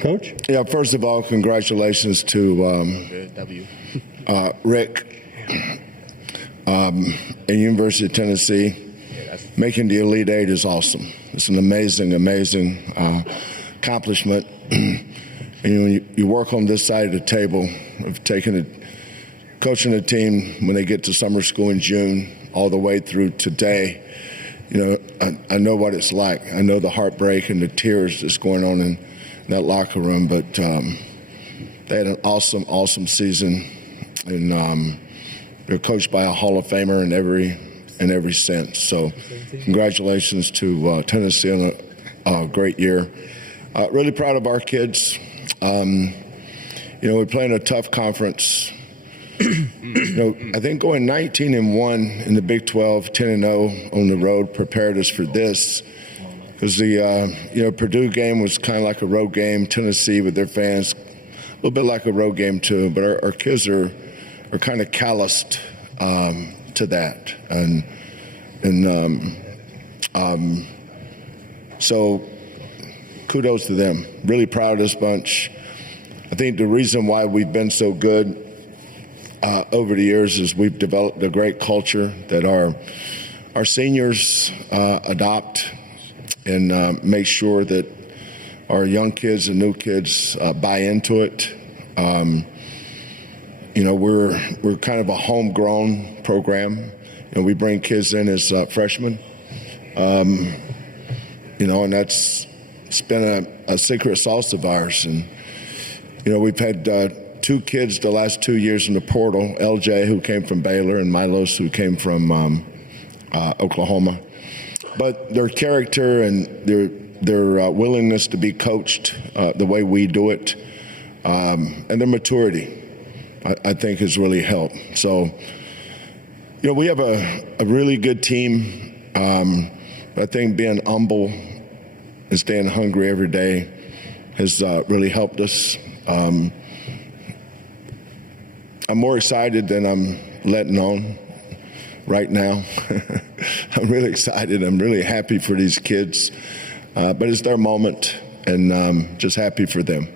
Coach? Yeah, first of all, congratulations to Rick at University of Tennessee. Making the Elite Eight is awesome. It's an amazing, amazing accomplishment. And you work on this side of the table of coaching a team when they get to summer school in June all the way through today. I know what it's like. I know the heartbreak and the tears that's going on in that locker room, but they had an awesome, awesome season, and they're coached by a Hall of Famer in every sense. So, congratulations to Tennessee on a great year. Really proud of our kids. We play in a tough conference. I think going 19-1 in the Big 12, 10-0 on the road prepared us for this. Because the Purdue game was kind of like a road game. Tennessee with their fans, a little bit like a road game too. But our kids are kind of calloused to that, so kudos to them. Really proud of this bunch. I think the reason why we've been so good over the years is we've developed a great culture that our seniors adopt. And make sure that our young kids and new kids buy into it. We're kind of a homegrown program. We bring kids in as freshmen. And it's been a secret sauce of ours. And we've had 2 kids the last 2 years in the portal: LJ, who came from Baylor, and Milos, who came from Oklahoma. But their character and their willingness to be coached the way we do it, and their maturity, I think has really helped. So, we have a really good team. I think being humble and staying hungry every day has really helped us. I'm more excited than I'm letting on right now. I'm really excited. I'm really happy for these kids. But it's their moment, and just happy for them.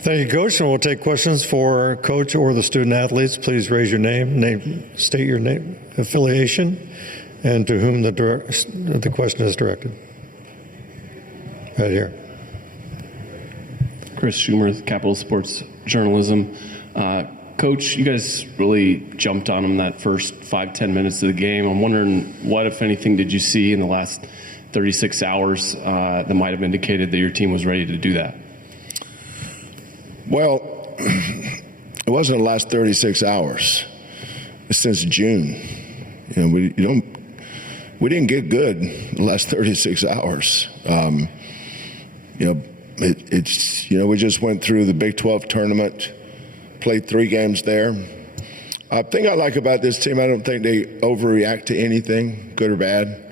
Thank you, Coach. And we'll take questions for Coach or the student athletes. Please raise your name, state your name, affiliation, and to whom the question is directed. Right here. Chris Schumer, Capital Sports Journalism. Coach, you guys really jumped on them that first 5-10 minutes of the game. I'm wondering what, if anything, did you see in the last 36 hours that might have indicated that your team was ready to do that? Well, it wasn't the last 36 hours. It's since June. We didn't get good the last 36 hours. We just went through the Big 12 tournament. Played 3 games there. The thing I like about this team, I don't think they overreact to anything, good or bad.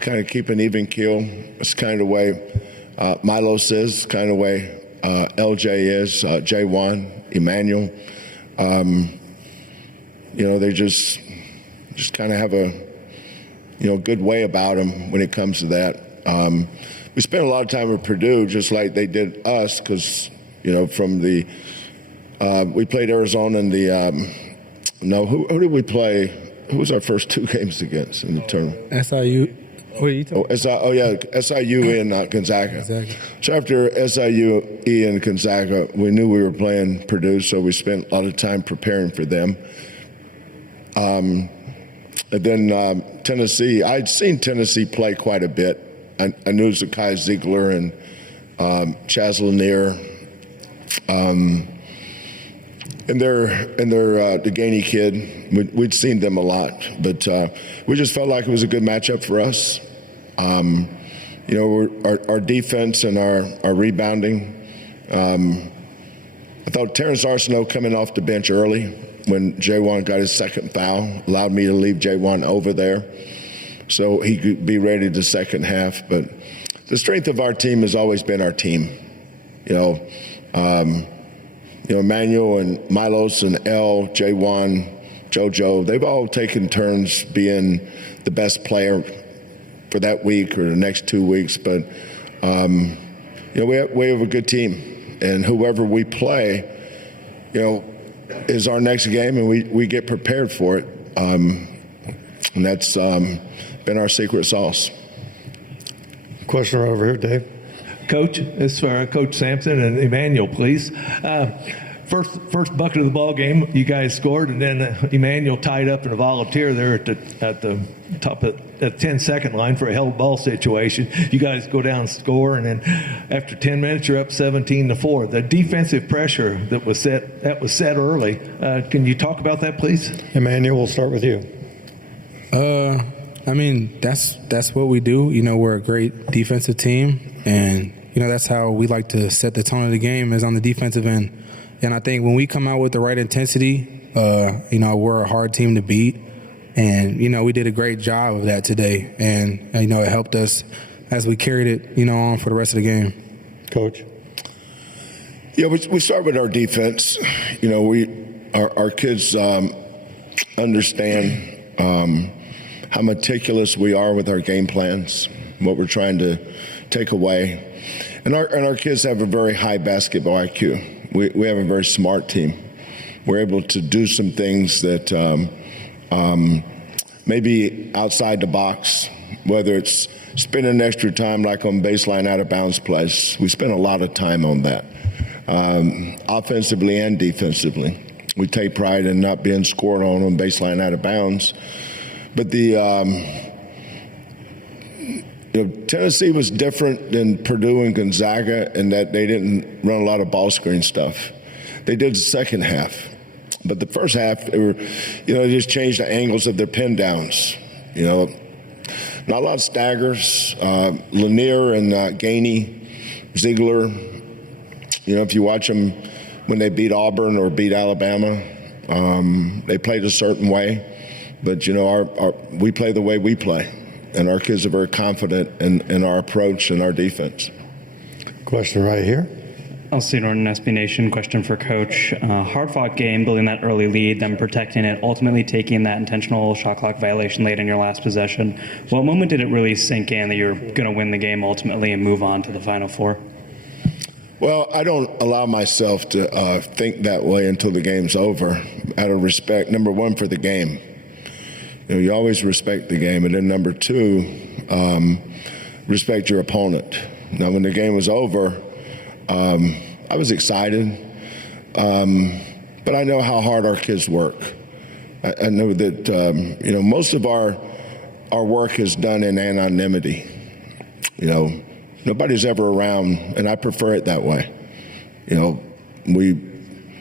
Kind of keep an even keel. It's kind of the way Milos is, kind of the way LJ is, J1, Emmanuel. They just kind of have a good way about them when it comes to that. We spent a lot of time at Purdue, just like they did us, because from the we played Arizona in the who did we play? Who was our first 2 games against in the tournament? SIU. What are you talking SIU in Gonzaga. So after SIU and Gonzaga, we knew we were playing Purdue, so we spent a lot of time preparing for them. And then Tennessee, I'd seen Tennessee play quite a bit. I knew Zakai Ziegler and Chaz Lanier. And they're the Gainey kid. We'd seen them a lot, but we just felt like it was a good matchup for us. Our defense and our rebounding. I thought Terrence Arsenault coming off the bench early when J1 got his second foul allowed me to leave J1 over there so he could be ready the second half. But the strength of our team has always been our team. Emmanuel and Milos and L, J1, JoJo, they've all taken turns being the best player for that week or the next 2 weeks. But we have a good team, and whoever we play, is our next game, and we get prepared for it. And that's been our secret sauce. Question right over here, Dave. Coach, this is for Coach Sampson and Emmanuel, please. First bucket of the ball game, you guys scored, and then Emmanuel tied up in a volunteer there at the top of the 10-second line for a held ball situation. You guys go down and score, and then after 10 minutes, you're up 17-4. The defensive pressure that was set early. Can you talk about that, please? Emmanuel, we'll start with you. That's what we do. We're a great defensive team, and that's how we like to set the tone of the game, is on the defensive end. And I think when we come out with the right intensity, we're a hard team to beat. And, we did a great job of that today. And, it helped us as we carried it, on for the rest of the game. Coach? Yeah, we start with our defense. Our kids understand how meticulous we are with our game plans, what we're trying to take away. And our kids have a very high basketball IQ. We have a very smart team. We're able to do some things that maybe outside the box, whether it's spending extra time like on baseline out of bounds plays. We spend a lot of time on that, offensively and defensively. We take pride in not being scored on baseline out of bounds. But Tennessee was different than Purdue and Gonzaga in that they didn't run a lot of ball screen stuff. They did the second half. But the first half, they just changed the angles of their pin downs. Not a lot of staggers. Lanier and Gainey, Ziegler. If you watch them when they beat Auburn or beat Alabama, they played a certain way. But, we play the way we play. And our kids are very confident in our approach and our defense. Question right here. LC Norton, SB Nation. Question for Coach. Hard-fought game, building that early lead, then protecting it, ultimately taking that intentional shot clock violation late in your last possession. What moment did it really sink in that you were going to win the game ultimately and move on to the Final Four? Well, I don't allow myself to think that way until the game's over, out of respect, number one, for the game. You always respect the game. And then number two, respect your opponent. Now, when the game was over, I was excited, but I know how hard our kids work. I know that, most of our work is done in anonymity. Nobody's ever around, and I prefer it that way. We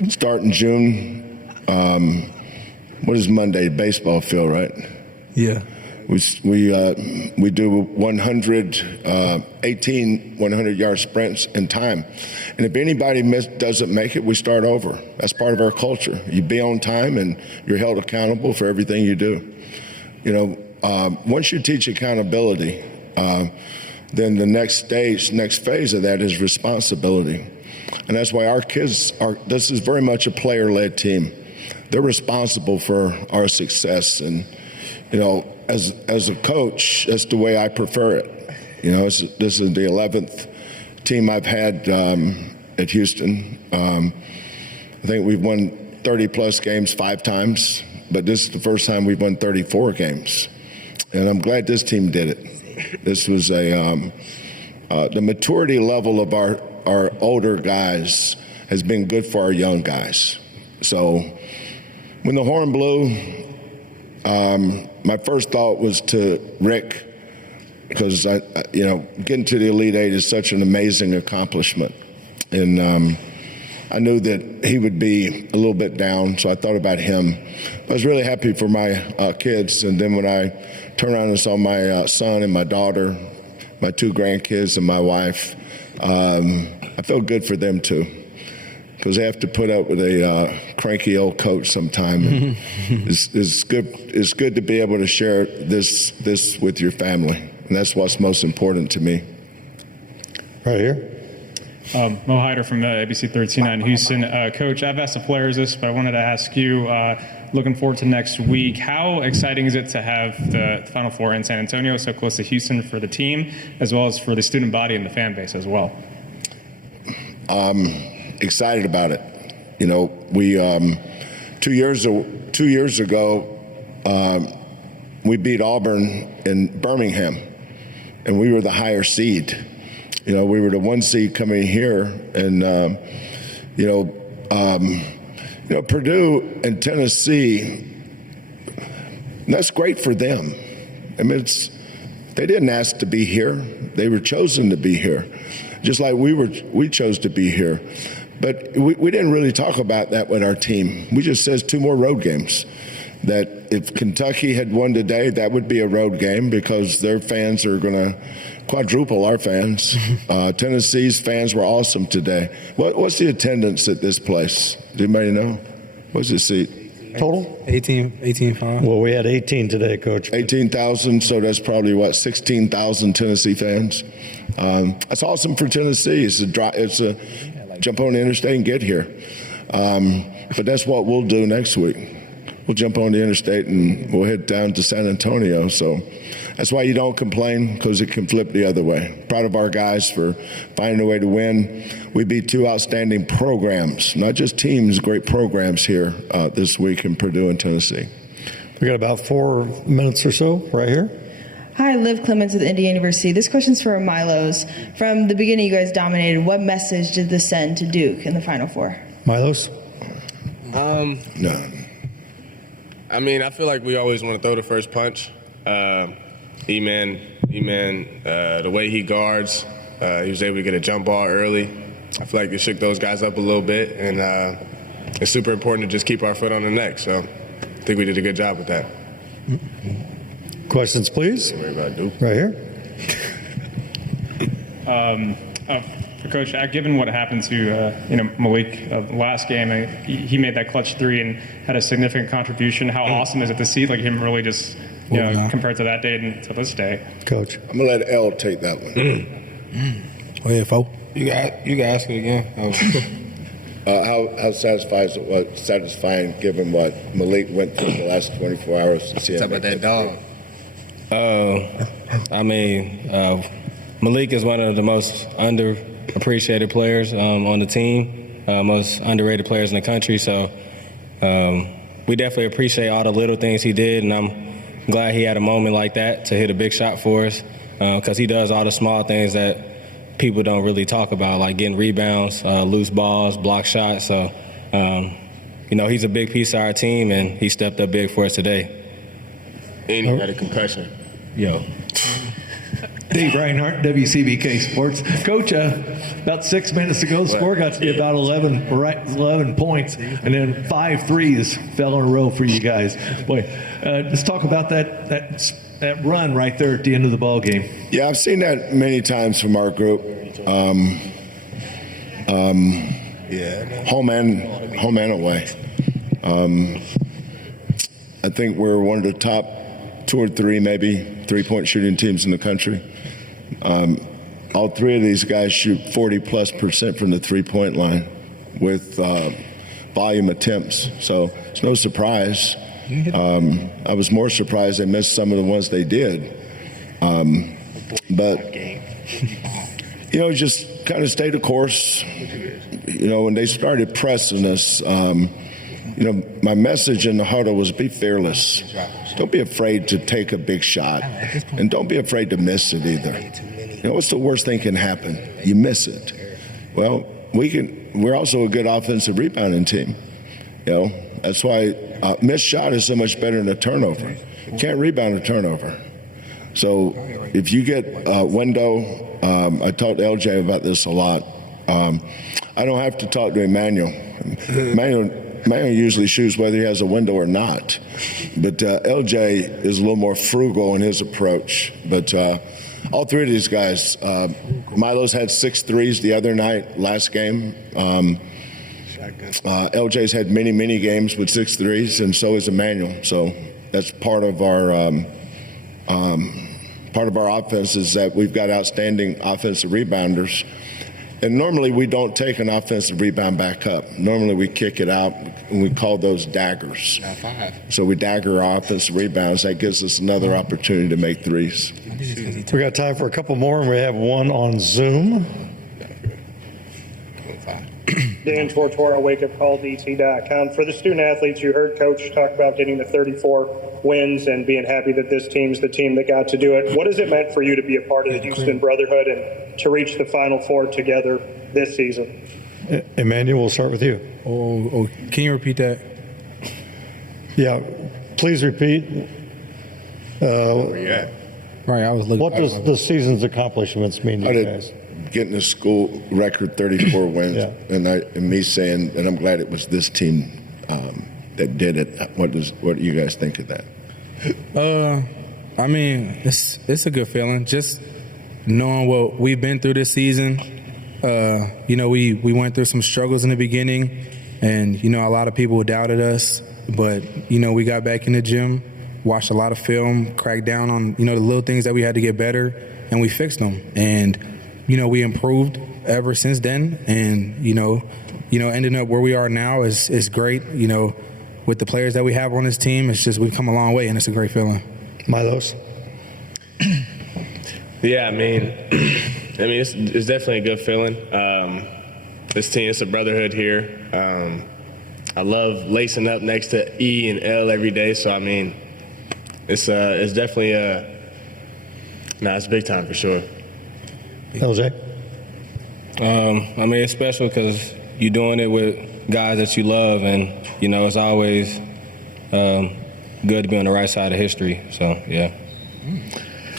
start in June. What is Monday? Baseball field, right? Yeah. We do 18 100-yard sprints in time. And if anybody doesn't make it, we start over. That's part of our culture. You be on time and you're held accountable for everything you do. Once you teach accountability, then the next phase of that is responsibility. And that's why our kids this is very much a player-led team. They're responsible for our success. And, as a coach, that's the way I prefer it. This is the 11th team I've had at Houston. I think we've won 30-plus games 5 times, but this is the first time we've won 34 games. And I'm glad this team did it. This was the maturity level of our older guys has been good for our young guys. So when the horn blew, my first thought was to Rick, because getting to the Elite Eight is such an amazing accomplishment, and I knew that he would be a little bit down, so I thought about him. I was really happy for my kids, and then when I turned around and saw my son and my daughter, my 2 grandkids, and my wife, I felt good for them too, because they have to put up with a cranky old coach sometime. And it's good to be able to share this with your family, and that's what's most important to me. Right here. Mo Hyder from ABC 13 Houston. Coach, I've asked the players this, but I wanted to ask you, looking forward to next week, how exciting is it to have the Final Four in San Antonio so close to Houston for the team, as well as for the student body and the fan base as well? excited about it. You know, we 2 years ago we beat Auburn in Birmingham, and we were the higher seed. You know, we were the 1 seed coming here, and Purdue and Tennessee. That's great for them. I mean, they didn't ask to be here; they were chosen to be here, just like we chose to be here. But we didn't really talk about that with our team. We just said 2 more road games. That if Kentucky had won today, that would be a road game because their fans are going to quadruple our fans. Tennessee's fans were awesome today. What's the attendance at this place? Does anybody know? What's the seat? Total? 18.5. Well, we had 18 today, Coach. 18,000, so that's probably, 16,000 Tennessee fans. That's awesome for Tennessee. It's a jump on the interstate and get here. But that's what we'll do next week. We'll jump on the interstate and we'll head down to San Antonio. So that's why you don't complain, because it can flip the other way. Proud of our guys for finding a way to win. We beat 2 outstanding programs, not just teams, great programs here this week in Purdue and Tennessee. We got about 4 minutes or so right here. Hi, Liv Clements with Indiana University. This question's for Milos. From the beginning, you guys dominated. What message did this send to Duke in the Final Four? Milos? No. I mean, I feel like we always want to throw the first punch. E-Man, the way he guards, he was able to get a jump ball early. I feel like it shook those guys up a little bit, and it's super important to just keep our foot on the neck. So I think we did a good job with that. Questions, please. Right here. For Coach, given what happened to Malik last game, he made that clutch 3 and had a significant contribution. How awesome is it to see him really just compared to that day and to this day? Coach. I'm going to let L take that one. Go ahead, Fo. You can ask it again. How satisfying given what Malik went through the last 24 hours to see him. Talk about that dog. Malik is one of the most underappreciated players on the team, most underrated players in the country. So we definitely appreciate all the little things he did, and I'm glad he had a moment like that to hit a big shot for us, because he does all the small things that people don't really talk about, like getting rebounds, loose balls, block shots. So, he's a big piece of our team, and he stepped up big for us today. And he had a concussion. Yo. Dave Reinhardt, WCBK Sports. Coach, about 6 minutes ago, the score got to be about 11 points, and then 5 threes fell in a row for you guys. Boy, let's talk about that run right there at the end of the ball game. Yeah, I've seen that many times from our group. Home and away. I think we're one of the top 2 or 3 maybe 3-point shooting teams in the country. All 3 of these guys shoot 40+% from the 3-point line with volume attempts. So it's no surprise. I was more surprised they missed some of the ones they did. But, just kind of stay the course. When they started pressing us, my message in the huddle was be fearless. Don't be afraid to take a big shot. And don't be afraid to miss it either. What's the worst thing can happen? You miss it. Well, we're also a good offensive rebounding team. That's why missed shot is so much better than a turnover. You can't rebound a turnover. So if you get a window, I talked to LJ about this a lot. I don't have to talk to Emmanuel. Emmanuel usually shoots whether he has a window or not. But LJ is a little more frugal in his approach. But all 3 of these guys, Milos had 6 threes the other night, last game. LJ's had many games with 6 threes, and so is Emmanuel. So that's part of our offense is that we've got outstanding offensive rebounders. And normally we don't take an offensive rebound back up. Normally we kick it out, and we call those daggers. So we dagger our offensive rebounds. That gives us another opportunity to make threes. We got time for a couple more, and we have one on Zoom. Dan Tortora, wakeupcall.dt.com. For the student athletes, you heard Coach talk about getting the 34 wins and being happy that this team's the team that got to do it. What has it meant for you to be a part of the Houston Brotherhood and to reach the Final Four together this season? Emmanuel, we'll start with you. Oh, can you repeat that? Yeah, please repeat. Right, I was looking. What does the season's accomplishments mean to you guys? Getting a school record 34 wins, Yeah. and me saying that I'm glad it was this team that did it. What do you guys think of that? I mean, it's a good feeling. Just knowing what we've been through this season. We went through some struggles in the beginning, and a lot of people doubted us. But we got back in the gym, watched a lot of film, cracked down on the little things that we had to get better, and we fixed them. And we improved ever since then, and ending up where we are now is great. With the players that we have on this team, it's just we've come a long way, and it's a great feeling. Milos? Yeah, I mean, it's definitely a good feeling. This team, it's a brotherhood here. I love lacing up next to E and L every day. So I mean, it's definitely it's big time for sure. LJ? I mean, it's special because you're doing it with guys that you love, and it's always good to be on the right side of history. So yeah.